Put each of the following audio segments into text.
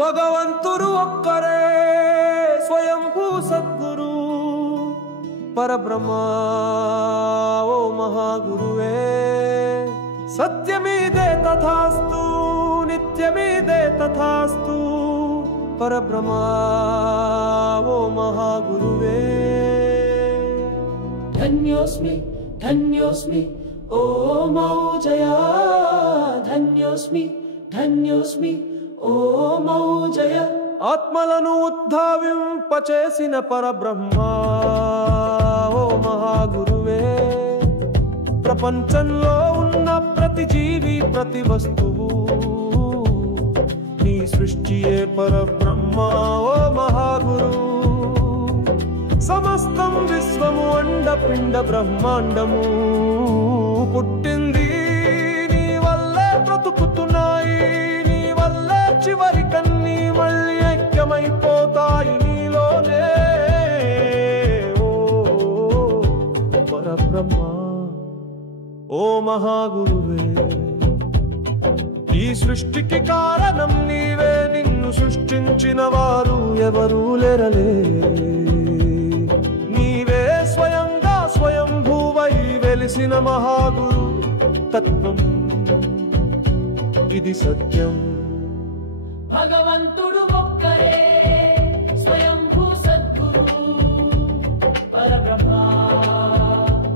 భగవంతుడు ఒక్కరే స్వయంభూ సద్గురు పరబ్రహ్మ ఓ మహాగురువే సత్యమీదే తథాస్తు నిత్యమీదే తథాస్తు పరబ్రహ్మ ఓ మహాగురువే ధన్యోస్మి ధన్యోస్మి ఓ మౌజయా ధన్యోస్మి ధన్యోస్మి ఓ మౌజయ ఆత్మలను ఉద్ధావింపచేసిన పరబ్రహ్మ ఓ మహాగురువే ప్రపంచంలో ఉన్న ప్రతి జీవి ప్రతి వస్తువు నీ సృష్టియే పరబ్రహ్మ ఓ మహాగురు సమస్తం విశ్వము అండపిండ బ్రహ్మాండము పుట్టింది నీ వల్లే బ్రతుకుతున్నాయి నీ వల్లే చివరి కన్నీ మళ్ళీ ఐక్యమైపోతాయి నీలోనే ఓ పరబ్రహ్మ ఓ మహాగురువే ఈ సృష్టికి కారణం నీవే నిన్ను సృష్టించిన వారు ఎవరూ లేరలే నీవే స్వయంగా స్వయంభూవై వెలిసిన మహాగురు తత్వం ఇది సత్యం భగవంతుడు ఒక్కరే స్వయంభూ సద్గురు పరబ్రహ్మ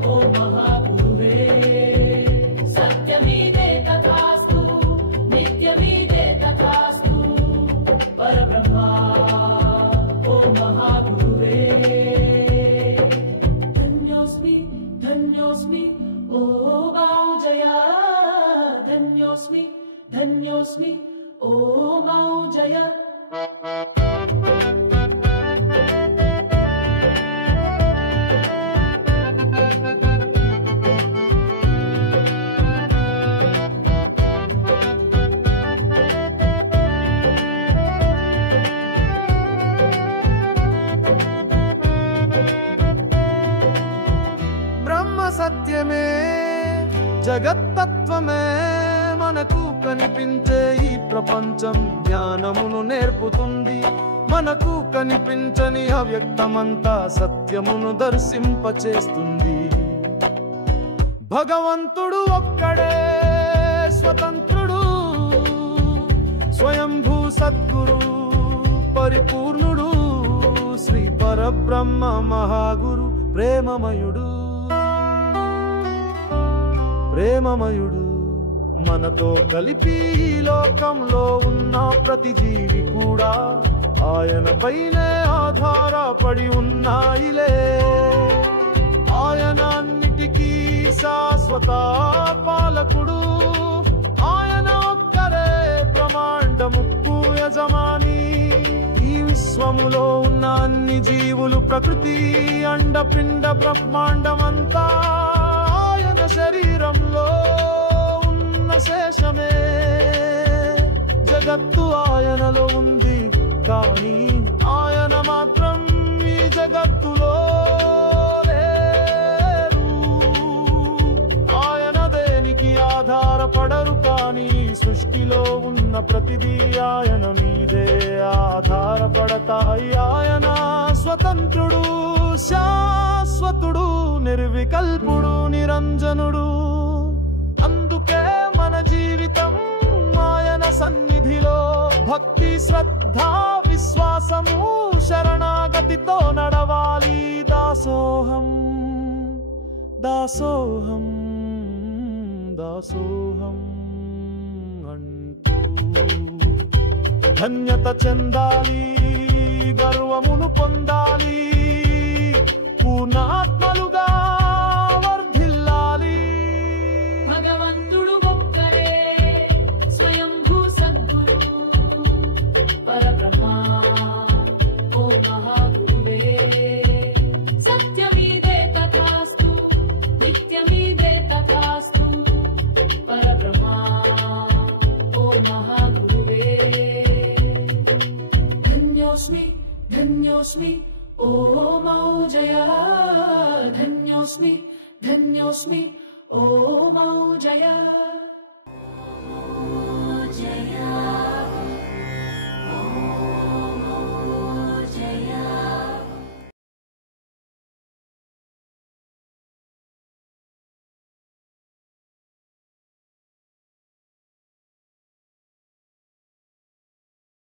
ఓ మహాగురువే సత్యమీదే తథాస్తు నిత్యమీదే తథాస్తు పరబ్రహ్మ ఓ మహాగురువే ధన్యోస్మి ధన్యోస్మి ఓ మౌజయా ధన్యోస్మి ధన్యోస్మి ఓ మౌజయ బ్రహ్మ సత్యమే జగత్తత్వమే మనకు కనిపించే ఈ ప్రపంచం జ్ఞానమును నేర్పుతుంది మనకు కనిపించని అవ్యక్తమంతా సత్యమును దర్శింపచేస్తుంది భగవంతుడు ఒక్కడే స్వతంత్రుడు స్వయంభూ సద్గురు పరిపూర్ణుడు శ్రీ పరబ్రహ్మ మహాగురు ప్రేమమయుడు ప్రేమమయుడు మనతో కలిపి ఈ లోకంలో ఉన్న ప్రతి జీవి కూడా ఆయన పైనే ఆధారపడి ఉన్నాయిలే ఆయన అన్నిటికీ శాశ్వత పాలకుడు ఆయన ఒక్కరే బ్రహ్మాండముకు యజమాని ఈ విశ్వములో ఉన్న అన్ని జీవులు ప్రకృతి అండపిండ బ్రహ్మాండమంతా ఆయన శరీరంలో శేషమే జగత్తు ఆయనలో ఉంది కానీ ఆయన మాత్రం ఈ జగత్తులో లేరు ఆయన దేనికి ఆధారపడరు కానీ సృష్టిలో ఉన్న ప్రతిదీ ఆయన మీదే ఆధారపడతాయి ఆయన స్వతంత్రుడు శాశ్వతుడు నిర్వికల్పుడు నిరంజనుడు అందుకే మన జీవితం ఆయన సన్నిధిలో భక్తి శ్రద్ధ విశ్వాసము శరణాగతితో నడవాలి దాసోహం దాసోహం దాసోహం అంటూ ధన్యత చెందాలి గర్వమును పొందాలి పూర్ణాత్మలుగా వర్ధిల్లాలి భగవంతుడు ఒక్కరే స్వయంభూ సద్గురు పరబ్రహ్మ ఓ మహాగురువే సత్యమీదే తథాస్తు నిత్యమీదే తథాస్తు పరబ్రహ్మ ఓ మహాగురువే ధన్యోస్మి ధన్యోస్మి ఓ మౌజయా ధన్యోస్మి ధన్యోస్మి ఓ మౌజయ जया